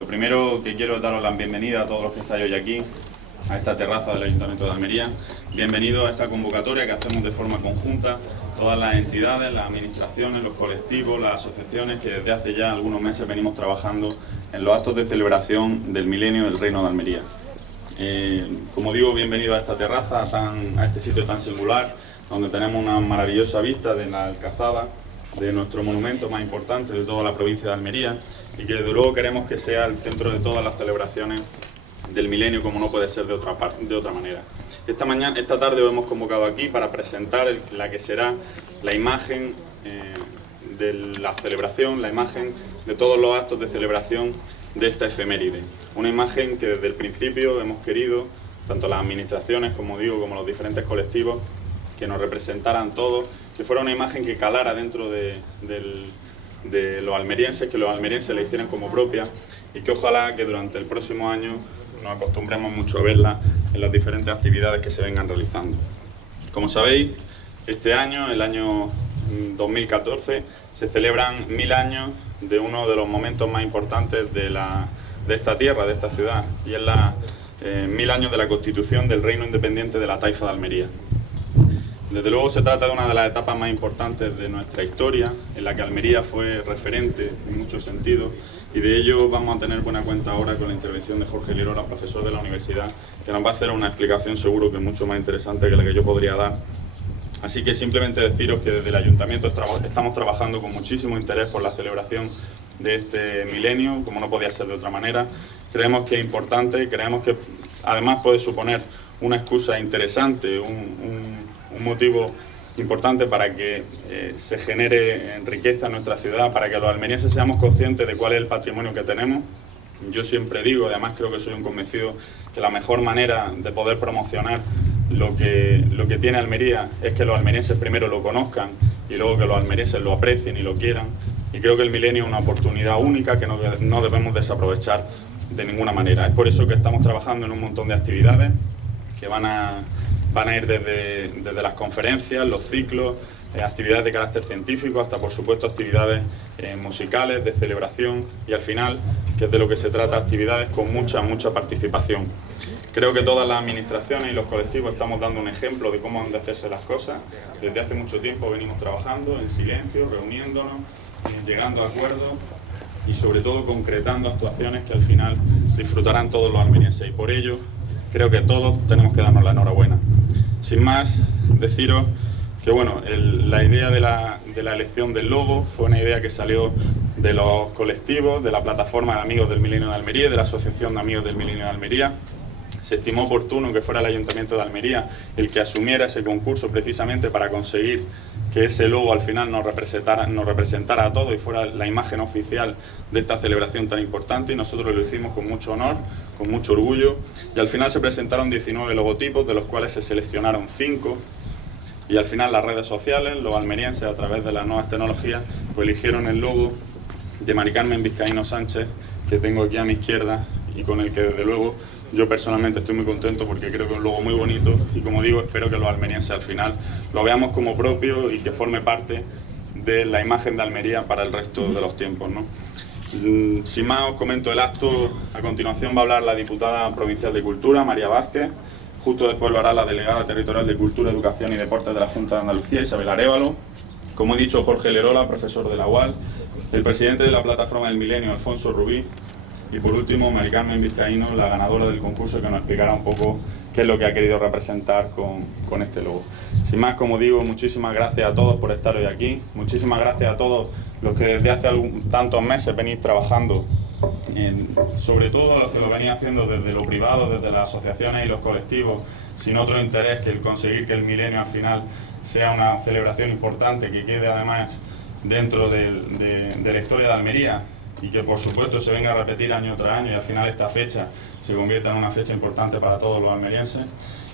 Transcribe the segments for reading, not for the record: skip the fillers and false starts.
Lo primero que quiero es daros la bienvenida a todos los que estáis hoy aquí, a esta terraza del Ayuntamiento de Almería. Bienvenidos a esta convocatoria que hacemos de forma conjunta, todas las entidades, las administraciones, los colectivos, las asociaciones que desde hace ya algunos meses venimos trabajando en los actos de celebración del milenio del Reino de Almería. Como digo, bienvenidos a esta terraza, a este sitio tan singular, donde tenemos una maravillosa vista de la Alcazaba, de nuestro monumento más importante de toda la provincia de Almería, y que desde luego queremos que sea el centro de todas las celebraciones del milenio, como no puede ser de otra manera. Esta tarde os hemos convocado aquí para presentar la que será la imagen de la celebración, la imagen de todos los actos de celebración de esta efeméride. Una imagen que desde el principio hemos querido, tanto las administraciones, como digo, como los diferentes colectivos, que nos representaran todos, que fuera una imagen que calara dentro de los almerienses, que los almerienses la hicieran como propia, y que ojalá que durante el próximo año nos acostumbremos mucho a verla en las diferentes actividades que se vengan realizando. Como sabéis, este año, el año 2014, se celebran 1000 años de uno de los momentos más importantes de esta tierra, de esta ciudad, y es 1000 años de la constitución del Reino Independiente de la Taifa de Almería. Desde luego se trata de una de las etapas más importantes de nuestra historia, en la que Almería fue referente en muchos sentidos, y de ello vamos a tener buena cuenta ahora con la intervención de Jorge Lirola, profesor de la universidad, que nos va a hacer una explicación seguro que es mucho más interesante que la que yo podría dar. Así que simplemente deciros que desde el Ayuntamiento estamos trabajando con muchísimo interés por la celebración de este milenio, como no podía ser de otra manera. Creemos que es importante, creemos que además puede suponer una excusa interesante, un motivo importante para que se genere riqueza en nuestra ciudad, para que los almerienses seamos conscientes de cuál es el patrimonio que tenemos. Yo siempre digo, además creo que soy un convencido, que la mejor manera de poder promocionar lo que tiene Almería es que los almerienses primero lo conozcan y luego que los almerienses lo aprecien y lo quieran. Y creo que el milenio es una oportunidad única que no debemos desaprovechar de ninguna manera. Es por eso que estamos trabajando en un montón de actividades que van a ir desde las conferencias, los ciclos, actividades de carácter científico, hasta por supuesto actividades musicales, de celebración, y al final, que es de lo que se trata, actividades con mucha participación. Creo que todas las administraciones y los colectivos estamos dando un ejemplo de cómo han de hacerse las cosas. Desde hace mucho tiempo venimos trabajando en silencio, reuniéndonos, llegando a acuerdos y sobre todo concretando actuaciones que al final disfrutarán todos los almerienses, y por ello creo que todos tenemos que darnos la enhorabuena. Sin más, deciros que bueno, la idea de la elección del logo fue una idea que salió de los colectivos, de la plataforma de Amigos del Milenio de Almería, de la Asociación de Amigos del Milenio de Almería. Se estimó oportuno que fuera el Ayuntamiento de Almería el que asumiera ese concurso precisamente para conseguir que ese logo al final nos representara a todos y fuera la imagen oficial de esta celebración tan importante, y nosotros lo hicimos con mucho honor, con mucho orgullo, y al final se presentaron 19 logotipos, de los cuales se seleccionaron 5, y al final las redes sociales, los almerienses a través de las nuevas tecnologías, pues eligieron el logo de Mari Carmen Vizcaíno Sánchez, que tengo aquí a mi izquierda, y con el que desde luego yo personalmente estoy muy contento porque creo que es un logo muy bonito, y como digo, espero que los almerienses al final lo veamos como propio y que forme parte de la imagen de Almería para el resto de los tiempos, ¿no? Sin más, os comento el acto. A continuación va a hablar la diputada provincial de Cultura, María Vázquez. Justo después lo hará la delegada territorial de Cultura, Educación y Deportes de la Junta de Andalucía, Isabel Arévalo. Como he dicho, Jorge Lirola, profesor de la UAL. El presidente de la Plataforma del Milenio, Alfonso Rubí. Y por último, Mari Carmen Vizcaíno, la ganadora del concurso, que nos explicará un poco qué es lo que ha querido representar con este logo. Sin más, como digo, muchísimas gracias a todos por estar hoy aquí. Muchísimas gracias a todos los que desde hace tantos meses venís trabajando, sobre todo los que lo venís haciendo desde lo privado, desde las asociaciones y los colectivos, sin otro interés que el conseguir que el milenio al final sea una celebración importante, que quede además dentro de la historia de Almería, y que por supuesto se venga a repetir año tras año, y al final esta fecha se convierta en una fecha importante para todos los almerienses.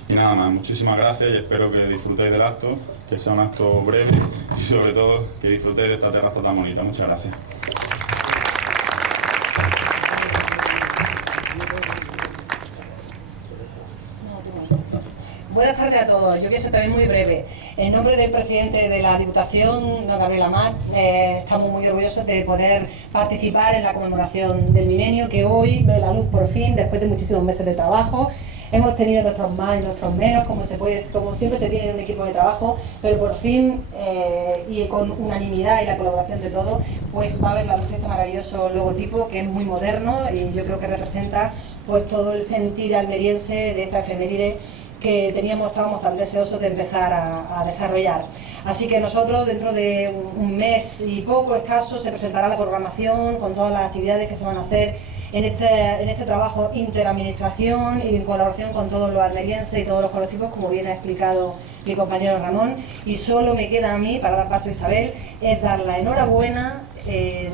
Y nada más, muchísimas gracias y espero que disfrutéis del acto, que sea un acto breve y sobre todo que disfrutéis de esta terraza tan bonita. Muchas gracias. Buenas tardes a todos. Yo voy a ser también muy breve. En nombre del presidente de la Diputación, don Gabriel Amat, estamos muy orgullosos de poder participar en la conmemoración del milenio, que hoy ve la luz por fin, después de muchísimos meses de trabajo. Hemos tenido nuestros más y nuestros menos, como siempre se tiene en un equipo de trabajo, pero por fin, y con unanimidad y la colaboración de todos, pues va a ver la luz este maravilloso logotipo, que es muy moderno y yo creo que representa pues todo el sentir almeriense de esta efeméride que estábamos tan deseosos de empezar a desarrollar. Así que nosotros, dentro de un mes y poco escaso, se presentará la programación con todas las actividades que se van a hacer en este trabajo interadministración y en colaboración con todos los almerienses y todos los colectivos, como bien ha explicado mi compañero Ramón. Y solo me queda a mí, para dar paso a Isabel, es dar la enhorabuena,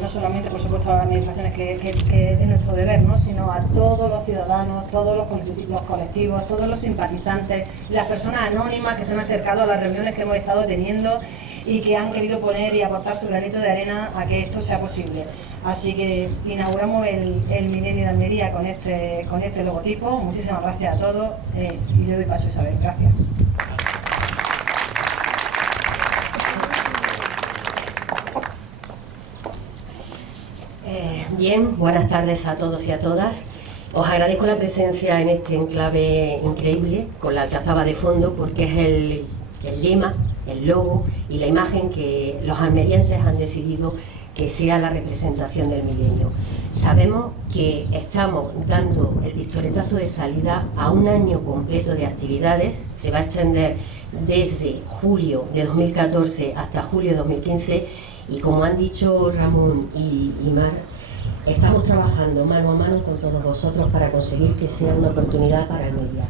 no solamente por supuesto a las administraciones, que es nuestro deber, ¿no?, sino a todos los ciudadanos, todos los colectivos, todos los simpatizantes, las personas anónimas que se han acercado a las reuniones que hemos estado teniendo y que han querido poner y aportar su granito de arena a que esto sea posible. Así que inauguramos el Milenio de Almería con este logotipo. Muchísimas gracias a todos y le doy paso a Isabel. Gracias. Bien, buenas tardes a todos y a todas. Os agradezco la presencia en este enclave increíble, con la Alcazaba de fondo, porque es el lema, el logo y la imagen que los almerienses han decidido que sea la representación del milenio. Sabemos que estamos dando el pistoletazo de salida a un año completo de actividades. Se va a extender desde julio de 2014 hasta julio de 2015 y, como han dicho Ramón y Mar, estamos trabajando mano a mano con todos vosotros para conseguir que sea una oportunidad para Almería.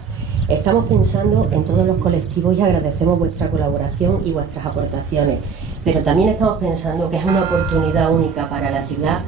Estamos pensando en todos los colectivos y agradecemos vuestra colaboración y vuestras aportaciones, pero también estamos pensando que es una oportunidad única para la ciudad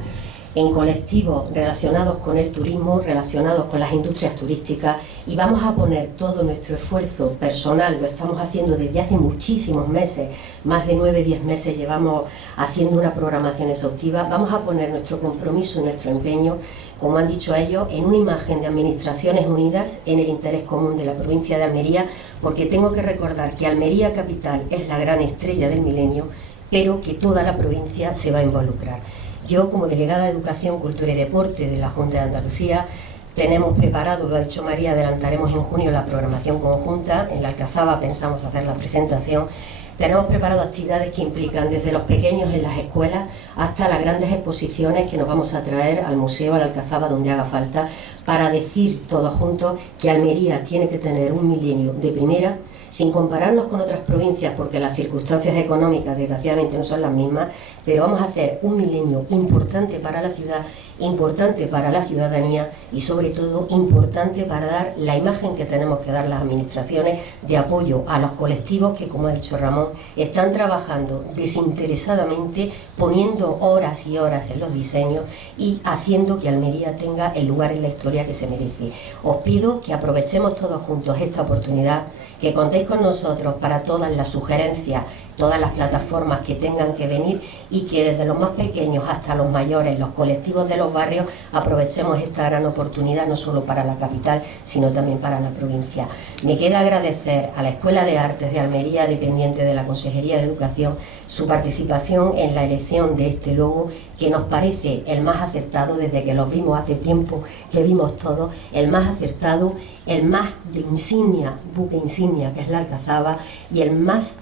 en colectivos relacionados con el turismo, relacionados con las industrias turísticas, y vamos a poner todo nuestro esfuerzo personal. Lo estamos haciendo desde hace muchísimos meses, más de 9-10 meses llevamos haciendo una programación exhaustiva. Vamos a poner nuestro compromiso y nuestro empeño, como han dicho ellos, en una imagen de administraciones unidas en el interés común de la provincia de Almería, porque tengo que recordar que Almería capital es la gran estrella del milenio, pero que toda la provincia se va a involucrar. Yo, como delegada de Educación, Cultura y Deporte de la Junta de Andalucía, tenemos preparado, lo ha dicho María, adelantaremos en junio la programación conjunta. En la Alcazaba pensamos hacer la presentación. Tenemos preparado actividades que implican desde los pequeños en las escuelas hasta las grandes exposiciones que nos vamos a traer al museo, a la Alcazaba, donde haga falta, para decir todos juntos que Almería tiene que tener un milenio de primera, sin compararnos con otras provincias, porque las circunstancias económicas desgraciadamente no son las mismas, pero vamos a hacer un milenio importante para la ciudad, importante para la ciudadanía y sobre todo importante para dar la imagen que tenemos que dar las administraciones de apoyo a los colectivos que, como ha dicho Ramón, están trabajando desinteresadamente, poniendo horas y horas en los diseños y haciendo que Almería tenga el lugar en la historia que se merece. Os pido que aprovechemos todos juntos esta oportunidad, que contéis con nosotros para todas las sugerencias, todas las plataformas que tengan que venir, y que desde los más pequeños hasta los mayores, los colectivos de los barrios, aprovechemos esta gran oportunidad no solo para la capital, sino también para la provincia. Me queda agradecer a la Escuela de Artes de Almería, dependiente de la Consejería de Educación, su participación en la elección de este logo, que nos parece el más acertado desde que los vimos hace tiempo, que vimos todos, el más acertado, el más de insignia, buque insignia, que es la Alcazaba, y el más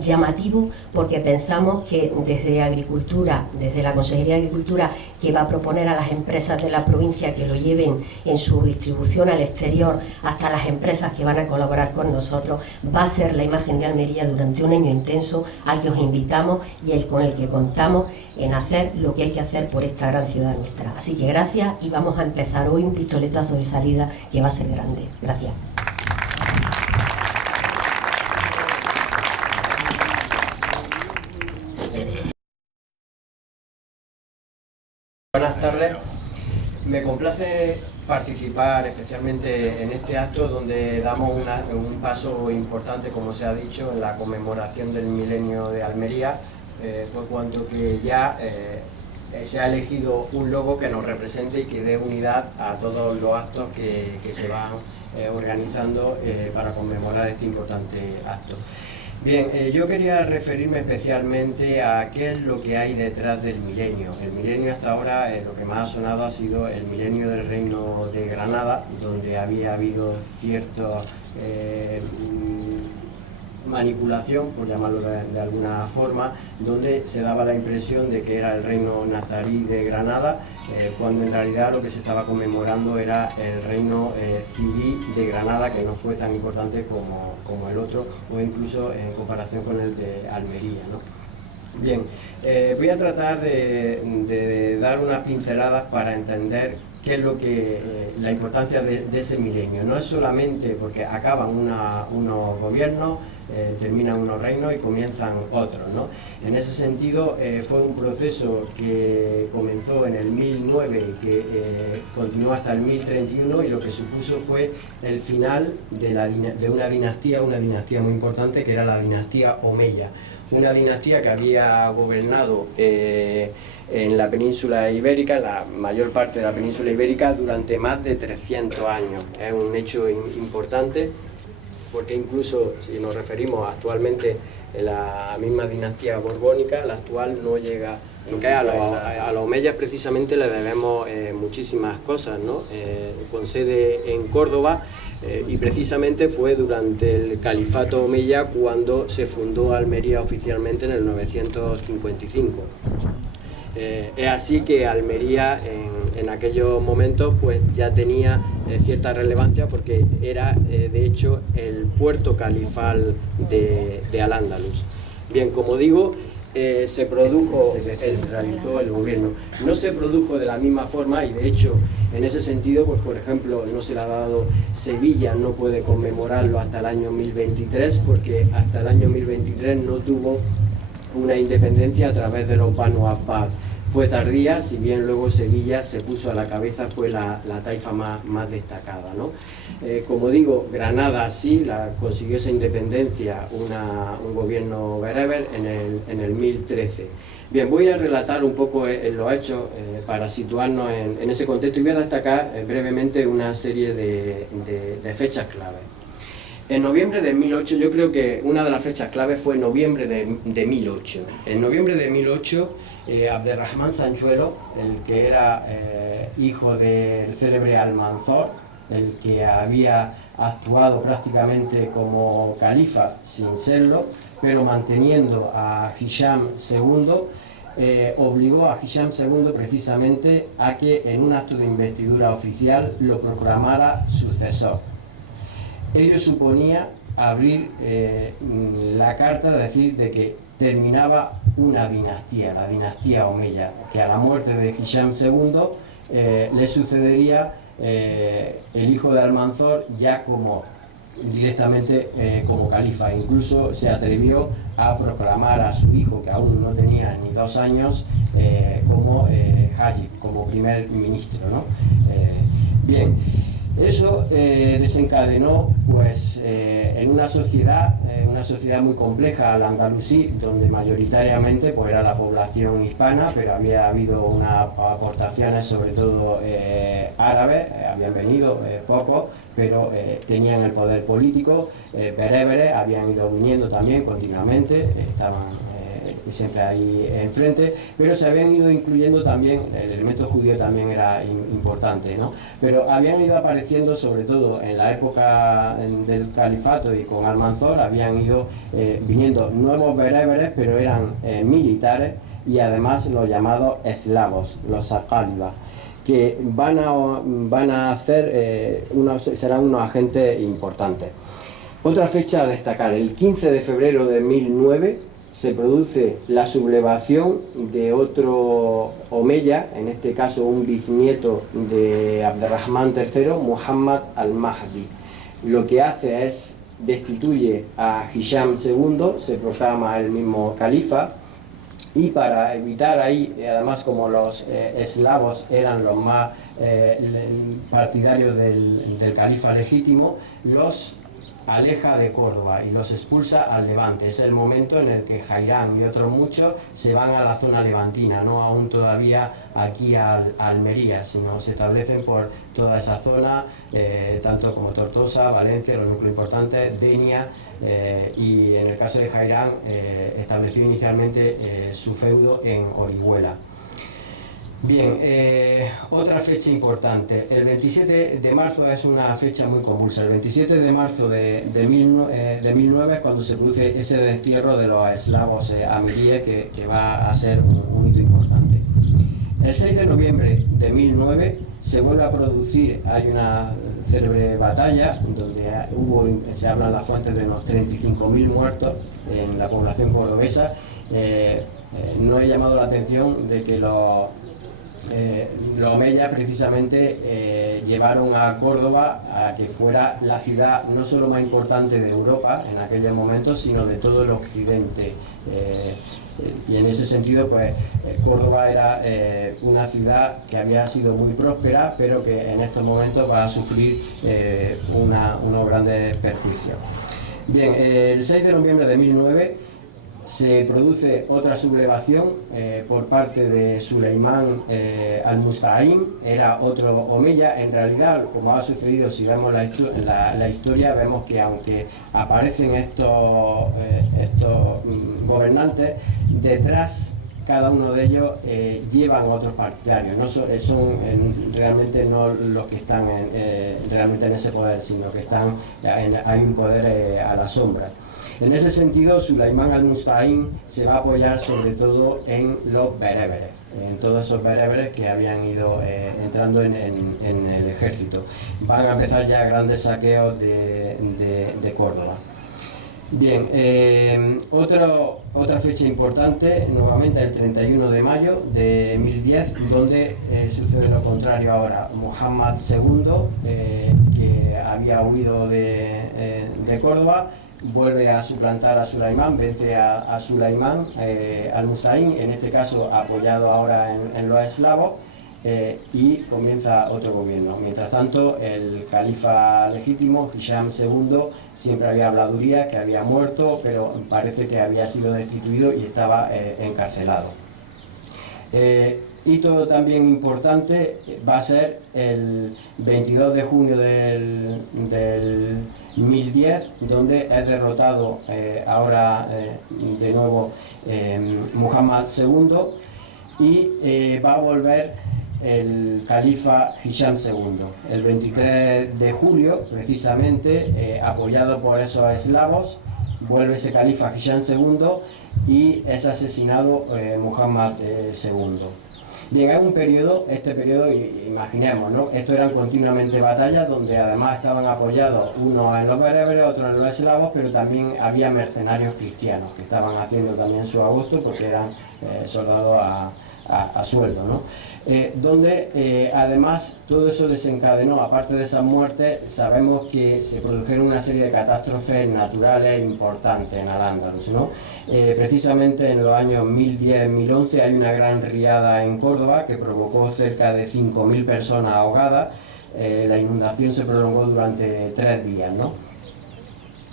llamativo, porque pensamos que desde Agricultura, desde la Consejería de Agricultura, que va a proponer a las empresas de la provincia que lo lleven en su distribución al exterior, hasta las empresas que van a colaborar con nosotros, va a ser la imagen de Almería durante un año intenso, al que os invitamos y con el que contamos en hacer lo que hay que hacer por esta gran ciudad nuestra. Así que gracias, y vamos a empezar hoy un pistoletazo de salida que va a ser grande. Gracias. Buenas tardes. Me complace participar especialmente en este acto donde damos un paso importante, como se ha dicho, en la conmemoración del milenio de Almería, por cuanto que ya se ha elegido un logo que nos represente y que dé unidad a todos los actos que se van organizando para conmemorar este importante acto. Bien, yo quería referirme especialmente a qué es lo que hay detrás del milenio. El milenio hasta ahora, lo que más ha sonado ha sido el milenio del Reino de Granada, donde había habido cierta manipulación, por llamarlo de alguna forma, donde se daba la impresión de que era el reino nazarí de Granada, cuando en realidad lo que se estaba conmemorando era el reino civil de Granada, que no fue tan importante como el otro, o incluso en comparación con el de Almería, ¿no? Bien, voy a tratar de dar unas pinceladas para entender qué es lo que la importancia de ese milenio. No es solamente porque acaban unos gobiernos, terminan unos reinos y comienzan otros, ¿no? En ese sentido fue un proceso que comenzó en el 1009 y que continuó hasta el 1031, y lo que supuso fue el final de una dinastía muy importante, que era la dinastía Omeya, una dinastía que había gobernado en la península ibérica, la mayor parte de la península ibérica, durante más de 300 años. Es un hecho importante, porque incluso si nos referimos actualmente a la misma dinastía borbónica, la actual no llega. A los omeyas precisamente le debemos muchísimas cosas, ¿no? Con sede en Córdoba, y precisamente fue durante el califato omeya cuando se fundó Almería oficialmente en el 955. Es así que Almería en aquellos momentos pues ya tenía cierta relevancia, porque era de hecho el puerto califal de Al-Ándalus. Bien, como digo, se realizó el gobierno. No se produjo de la misma forma, y de hecho en ese sentido, pues por ejemplo, no se le ha dado, Sevilla no puede conmemorarlo hasta el año 1023, porque hasta el año 1023 no tuvo una independencia a través de los Banu Abbas. Fue tardía, si bien luego Sevilla se puso a la cabeza, fue la taifa más destacada, ¿no? Como digo, Granada sí consiguió esa independencia, un gobierno bereber en el 1013. Bien, voy a relatar un poco los hechos para situarnos en ese contexto, y voy a destacar brevemente una serie de fechas claves. En noviembre de 1008, yo creo que una de las fechas claves fue noviembre de 1008. En noviembre de 1008, Abderrahmán Sanjuelo, el que era hijo del célebre Almanzor, el que había actuado prácticamente como califa sin serlo, pero manteniendo a Hisham II, obligó a Hisham II precisamente a que en un acto de investidura oficial lo proclamara sucesor. Ello suponía abrir la carta, decir de que terminaba una dinastía, la dinastía Omeya, que a la muerte de Hisham II le sucedería el hijo de Almanzor ya directamente como califa. Incluso se atrevió a proclamar a su hijo, que aún no tenía ni 2 años, como Hajib, como primer ministro, ¿no? Bien. Eso desencadenó pues, en una sociedad muy compleja, la andalusí, donde mayoritariamente pues, era la población hispana, pero había habido unas aportaciones sobre todo árabes, habían venido pocos, pero tenían el poder político, bereberes habían ido viniendo también continuamente, estaban siempre ahí enfrente, pero se habían ido incluyendo también, el elemento judío también era importante, ¿no? Pero habían ido apareciendo, sobre todo en la época del califato y con Almanzor, habían ido viniendo nuevos bereberes, pero eran militares, y además los llamados eslavos, los saqálibas, que van a hacer, serán unos agentes importantes. Otra fecha a destacar: el 15 de febrero de 1009, se produce la sublevación de otro omeya, en este caso un bisnieto de Abderrahmán III, Muhammad al-Mahdi. Lo que hace es destituye a Hisham II, se proclama el mismo califa, y para evitar ahí, además como los eslavos eran los más partidarios del califa legítimo, los aleja de Córdoba y los expulsa al Levante. Es el momento en el que Jairán y otros muchos se van a la zona levantina, no aún todavía aquí a Almería, sino se establecen por toda esa zona, tanto como Tortosa, Valencia, los núcleos importantes, Denia, y en el caso de Jairán estableció inicialmente su feudo en Orihuela. Bien, otra fecha importante, el 27 de marzo es una fecha muy convulsa. El 27 de marzo de 1009 es cuando se produce ese destierro de los eslavos amiríes que va a ser un hito importante. El 6 de noviembre de 1009 se vuelve a producir, hay una célebre batalla donde se hablan las fuentes de unos 35.000 muertos en la población cordobesa. No he llamado la atención de que los omeyas precisamente llevaron a Córdoba a que fuera la ciudad no solo más importante de Europa en aquellos momentos, sino de todo el occidente. Y en ese sentido, pues Córdoba era una ciudad que había sido muy próspera, pero que en estos momentos va a sufrir unos grandes perjuicios. Bien, el 6 de noviembre de 1009 se produce otra sublevación por parte de Suleimán al-Musta'in, era otro omeya. En realidad, como ha sucedido, si vemos la historia, vemos que aunque aparecen estos gobernantes, detrás cada uno de ellos llevan otros partidarios, no son realmente no los que están realmente en ese poder, sino que hay un poder a la sombra. En ese sentido, Suleimán al-Musta'in se va a apoyar sobre todo en los bereberes, en todos esos bereberes que habían ido entrando en el ejército. Van a empezar ya grandes saqueos de Córdoba. Bien, otra fecha importante, nuevamente el 31 de mayo de 1010, donde sucede lo contrario ahora. Muhammad II, que había huido de Córdoba, vuelve a suplantar a Suleimán, vence a Suleimán al-Musta'in, en este caso apoyado ahora en los eslavos, y comienza otro gobierno. Mientras tanto, el califa legítimo, Hisham II, siempre había habladuría, que había muerto, pero parece que había sido destituido y estaba encarcelado. Hito también importante va a ser el 22 de junio del 1010, donde es derrotado ahora de nuevo Muhammad II, y va a volver el califa Hisham II. El 23 de julio, precisamente, apoyado por esos eslavos, vuelve ese califa Hisham II y es asesinado Muhammad II. Bien, es un periodo, imaginemos, ¿no? Esto eran continuamente batallas donde además estaban apoyados unos en los bereberes, otros en los eslavos, pero también había mercenarios cristianos que estaban haciendo también su agosto porque eran soldados a sueldo, ¿no? Donde además todo eso desencadenó, aparte de esas muertes, sabemos que se produjeron una serie de catástrofes naturales importantes en Al-Ándalus, ¿no? Precisamente en los años 1010-1011 hay una gran riada en Córdoba que provocó cerca de 5.000 personas ahogadas. La inundación se prolongó durante 3 días, ¿no?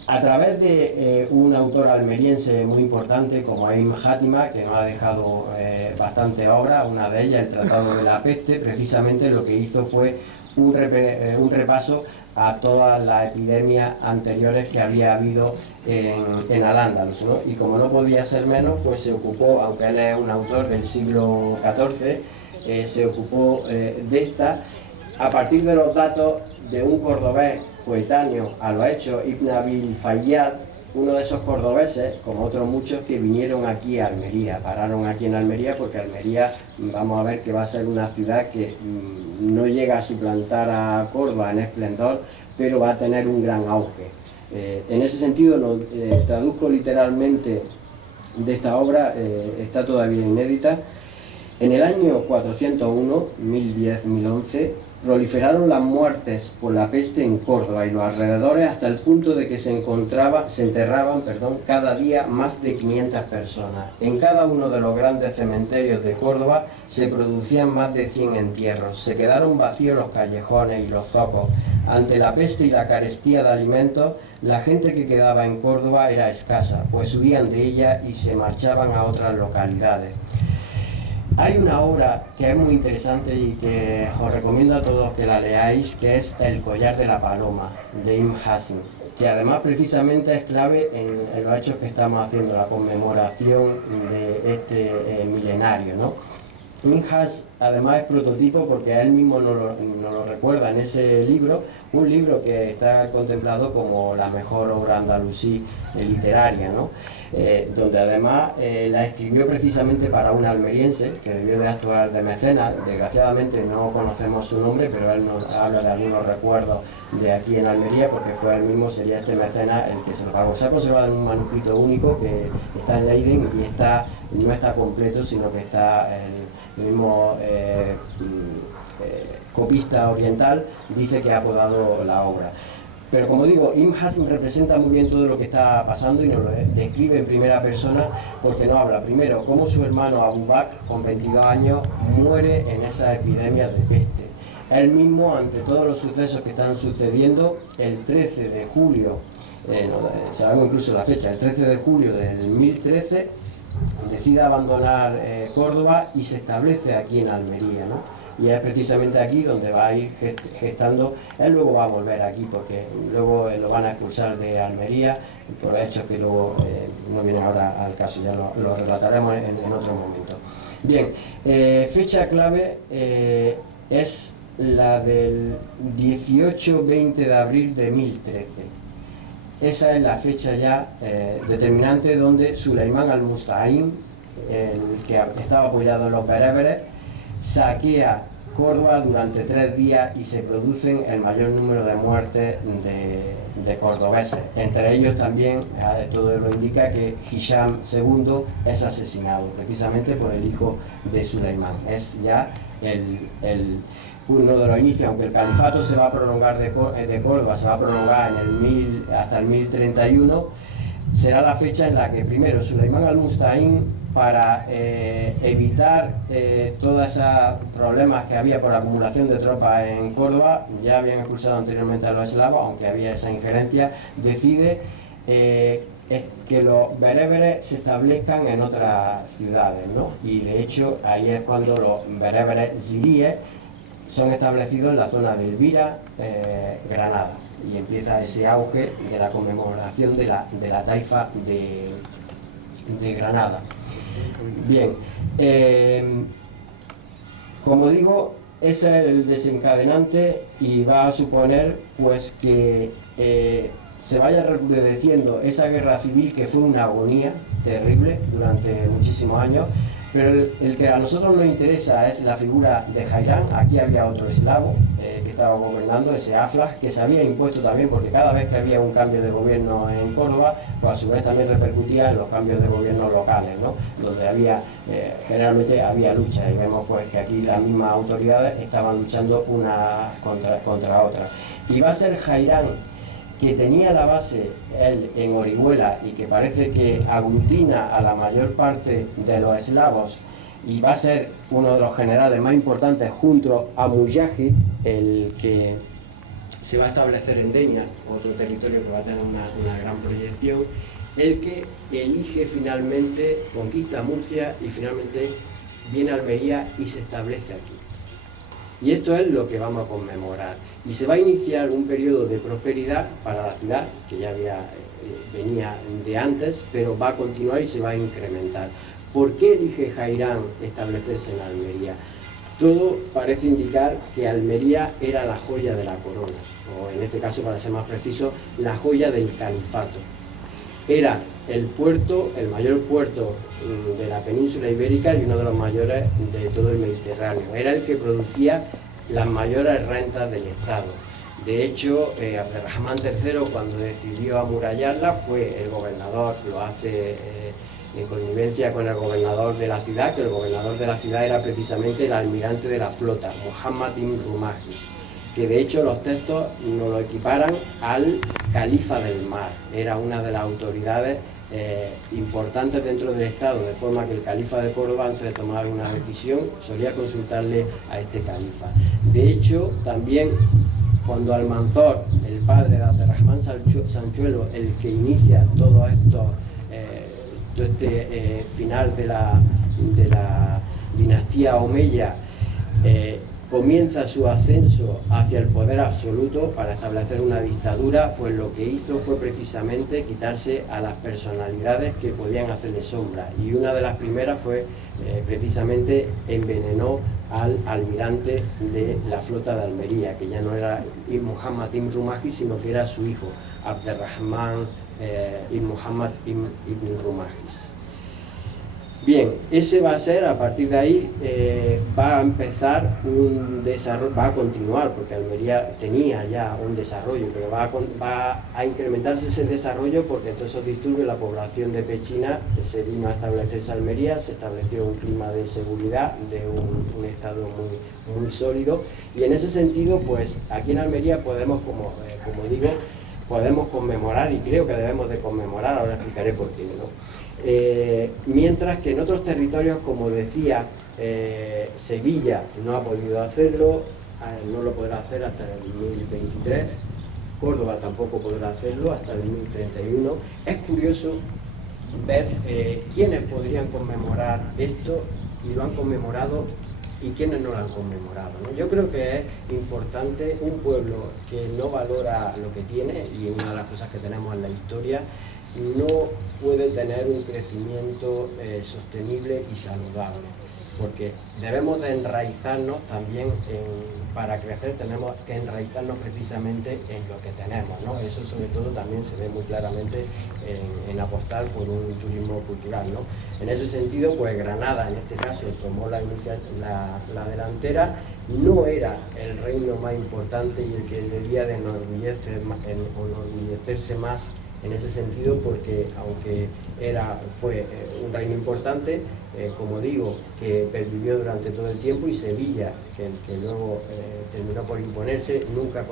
A través de un autor almeriense muy importante como Ibn Játima, que nos ha dejado bastante obras, una de ellas, el Tratado de la Peste, precisamente lo que hizo fue un repaso a todas las epidemias anteriores que había habido en Al-Ándalus, ¿no? Y como no podía ser menos, pues se ocupó, aunque él es un autor del siglo XIV, se ocupó de esta a partir de los datos de un cordobés coetáneo a los hechos, Ibn Abil Fayyad, uno de esos cordobeses, como otros muchos, que vinieron aquí a Almería, pararon aquí en Almería, porque Almería, vamos a ver que va a ser una ciudad que no llega a suplantar a Córdoba en esplendor, pero va a tener un gran auge. En ese sentido, lo traduzco literalmente de esta obra, está todavía inédita. En el año 401, 1010-1011, Proliferaron las muertes por la peste en Córdoba y los alrededores hasta el punto de que se enterraban cada día más de 500 personas. En cada uno de los grandes cementerios de Córdoba se producían más de 100 entierros. Se quedaron vacíos los callejones y los zocos. Ante la peste y la carestía de alimentos, la gente que quedaba en Córdoba era escasa, pues huían de ella y se marchaban a otras localidades. Hay una obra que es muy interesante y que os recomiendo a todos que la leáis, que es El collar de la paloma, de Ibn Hazm, que además precisamente es clave en los hechos que estamos haciendo, la conmemoración de este milenario, ¿no? Ibn Hazm además es prototipo porque él mismo nos lo recuerda en ese libro, un libro que está contemplado como la mejor obra andalusí literaria, ¿no? Donde además la escribió precisamente para un almeriense que debió de actuar de mecenas. Desgraciadamente no conocemos su nombre, pero él nos habla de algunos recuerdos de aquí en Almería, porque fue él mismo, sería este mecenas el que se lo pagó. Se ha conservado en un manuscrito único que está en Leiden y no está completo, sino que está el mismo copista oriental dice que ha apodado la obra. Pero como digo, Ibn Hazm representa muy bien todo lo que está pasando y nos lo describe en primera persona, porque nos habla primero cómo su hermano Abu Bakr, con 22 años, muere en esa epidemia de peste. Él mismo, ante todos los sucesos que están sucediendo, el 13 de julio, sabemos incluso la fecha, el 13 de julio del 1013, decide abandonar Córdoba y se establece aquí en Almería, ¿no? Y es precisamente aquí donde va a ir gestando. Él luego va a volver aquí porque luego lo van a expulsar de Almería por hechos que luego no vienen ahora al caso, ya lo relataremos en otro momento. Bien, fecha clave es la del 18-20 de abril de 1013. Esa es la fecha ya determinante donde Suleimán al-Musta'in, el que estaba apoyado en los bereberes, saquea Córdoba durante 3 días y se producen el mayor número de muertes de cordobeses. Entre ellos también, todo lo indica que Hisham II es asesinado precisamente por el hijo de Suleimán. Es ya uno de los inicios, aunque el califato se va a prolongar de Córdoba, se va a prolongar hasta el 1031, será la fecha en la que primero Suleimán al-Musta'in, para evitar todos esos problemas que había por la acumulación de tropas en Córdoba, ya habían expulsado anteriormente a los eslavos, aunque había esa injerencia, decide que los bereberes se establezcan en otras ciudades, ¿no? Y de hecho ahí es cuando los bereberes ziríes son establecidos en la zona de Elvira, Granada, y empieza ese auge de la conmemoración de la taifa de Granada. Bien, como digo, ese es el desencadenante y va a suponer pues que se vaya recrudeciendo esa guerra civil que fue una agonía terrible durante muchísimos años, pero el que a nosotros nos interesa es la figura de Jairán. Aquí había otro eslavo que estaba gobernando, ese Aflas, que se había impuesto también, porque cada vez que había un cambio de gobierno en Córdoba, pues a su vez también repercutía en los cambios de gobierno locales, ¿no? Donde generalmente había lucha, y vemos pues que aquí las mismas autoridades estaban luchando una contra otra. Y va a ser Jairán, que tenía la base él en Orihuela y que parece que aglutina a la mayor parte de los eslavos, y va a ser uno de los generales más importantes junto a Mujahid, el que se va a establecer en Denia, otro territorio que va a tener una gran proyección, el que elige finalmente, conquista Murcia y finalmente viene a Almería y se establece aquí. Y esto es lo que vamos a conmemorar. Y se va a iniciar un periodo de prosperidad para la ciudad, que ya venía de antes, pero va a continuar y se va a incrementar. ¿Por qué elige Jairán establecerse en Almería? Todo parece indicar que Almería era la joya de la corona, o en este caso, para ser más preciso, la joya del califato. Era el puerto, el mayor puerto de la península ibérica y uno de los mayores de todo el Mediterráneo. Era el que producía las mayores rentas del Estado. De hecho, Abderrahmán III, cuando decidió amurallarla, fue el gobernador, lo hace en connivencia con el gobernador de la ciudad, que el gobernador de la ciudad era precisamente el almirante de la flota, Muhammad ibn Rumahis, que de hecho los textos nos lo equiparan al califa del mar. Era una de las autoridades importantes dentro del Estado, de forma que el califa de Córdoba, antes de tomar una decisión, solía consultarle a este califa. De hecho, también cuando Almanzor, el padre de Abderrahmán Sanchuelo, el que inicia todo este final de la dinastía omeya, comienza su ascenso hacia el poder absoluto para establecer una dictadura, pues lo que hizo fue precisamente quitarse a las personalidades que podían hacerle sombra, y una de las primeras fue precisamente envenenó al almirante de la flota de Almería, que ya no era Muhammad ibn Rumahis, sino que era su hijo, Abderrahmán ibn Muhammad ibn Rumahis. Bien, ese va a ser, a partir de ahí, va a empezar un desarrollo, va a continuar, porque Almería tenía ya un desarrollo, pero va a incrementarse ese desarrollo porque en todos esos disturbios la población de Pechina se vino a establecerse en Almería, se estableció un clima de seguridad, de un estado muy sólido, y en ese sentido, pues aquí en Almería podemos, como digo, podemos conmemorar, y creo que debemos de conmemorar, ahora explicaré por qué, ¿no? Mientras que en otros territorios, como decía, Sevilla no ha podido hacerlo, no lo podrá hacer hasta el 2023, Córdoba tampoco podrá hacerlo hasta el 2031. Es curioso ver quiénes podrían conmemorar esto, y lo han conmemorado, y quiénes no lo han conmemorado, ¿no? Yo creo que es importante, un pueblo que no valora lo que tiene, y una de las cosas que tenemos en la historia, no puede tener un crecimiento sostenible y saludable, porque debemos de enraizarnos también para crecer tenemos que enraizarnos precisamente en lo que tenemos, ¿no? Eso sobre todo también se ve muy claramente en apostar por un turismo cultural, ¿no? En ese sentido, pues Granada en este caso tomó la delantera. No era el reino más importante y el que debía de enorgullecerse más en ese sentido, porque aunque fue un reino importante, como digo, que pervivió durante todo el tiempo, y Sevilla, que luego terminó por imponerse, nunca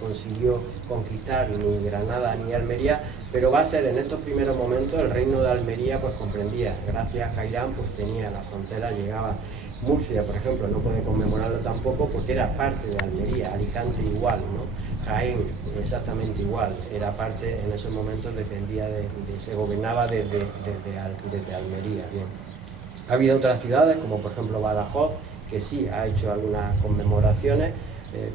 consiguió conquistar ni Granada ni Almería, pero va a ser en estos primeros momentos el reino de Almería, pues comprendía, gracias a Jairán, pues tenía la frontera, llegaba. Murcia, por ejemplo, no puede conmemorarlo tampoco porque era parte de Almería, Alicante igual, ¿no? Jaén exactamente igual, era parte, en esos momentos dependía se gobernaba desde Almería. Bien. Ha habido otras ciudades, como por ejemplo Badajoz, que sí ha hecho algunas conmemoraciones,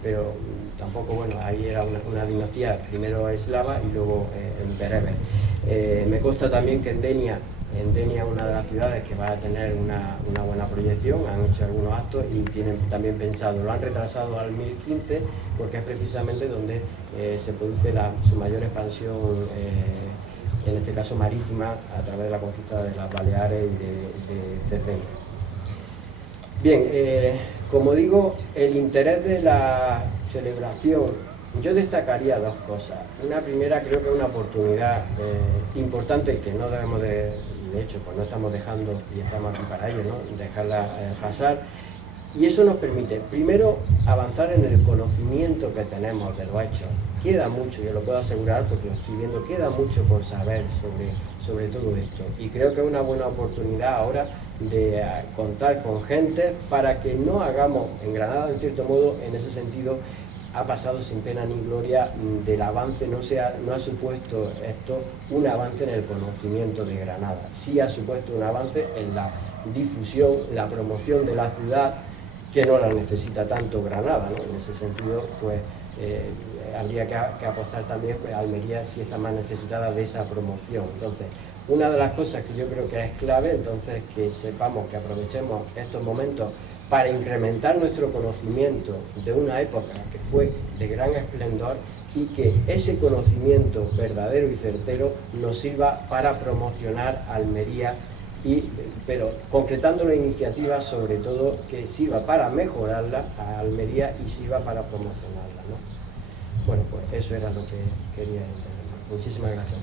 pero tampoco, bueno, ahí era una dinastía, primero eslava y luego bereber. Me consta también que en Denia, una de las ciudades que va a tener una buena proyección, han hecho algunos actos y tienen también pensado, lo han retrasado al 2015 porque es precisamente donde se produce su mayor expansión, en este caso marítima, a través de la conquista de las Baleares y de Cerdeña. Bien, como digo, el interés de la celebración, yo destacaría dos cosas. Una primera, creo que es una oportunidad importante que no debemos de hecho, pues no estamos dejando, y estamos aquí para ello, ¿no? Dejarla pasar, y eso nos permite, primero, avanzar en el conocimiento que tenemos de los hechos. Queda mucho, yo lo puedo asegurar porque lo estoy viendo, queda mucho por saber sobre todo esto, y creo que es una buena oportunidad ahora de contar con gente para que no hagamos, en Granada, en cierto modo, en ese sentido, ha pasado sin pena ni gloria del avance, no ha supuesto esto un avance en el conocimiento de Granada, sí ha supuesto un avance en la difusión, la promoción de la ciudad, que no la necesita tanto Granada, ¿no? En ese sentido, pues habría que apostar también, Almería sí está más necesitada de esa promoción. Entonces, una de las cosas que yo creo que es clave, entonces, que sepamos, que aprovechemos estos momentos para incrementar nuestro conocimiento de una época que fue de gran esplendor, y que ese conocimiento verdadero y certero nos sirva para promocionar Almería, pero concretando la iniciativa, sobre todo, que sirva para mejorarla a Almería y sirva para promocionarla, ¿no? Bueno, pues eso era lo que quería entender. Muchísimas gracias.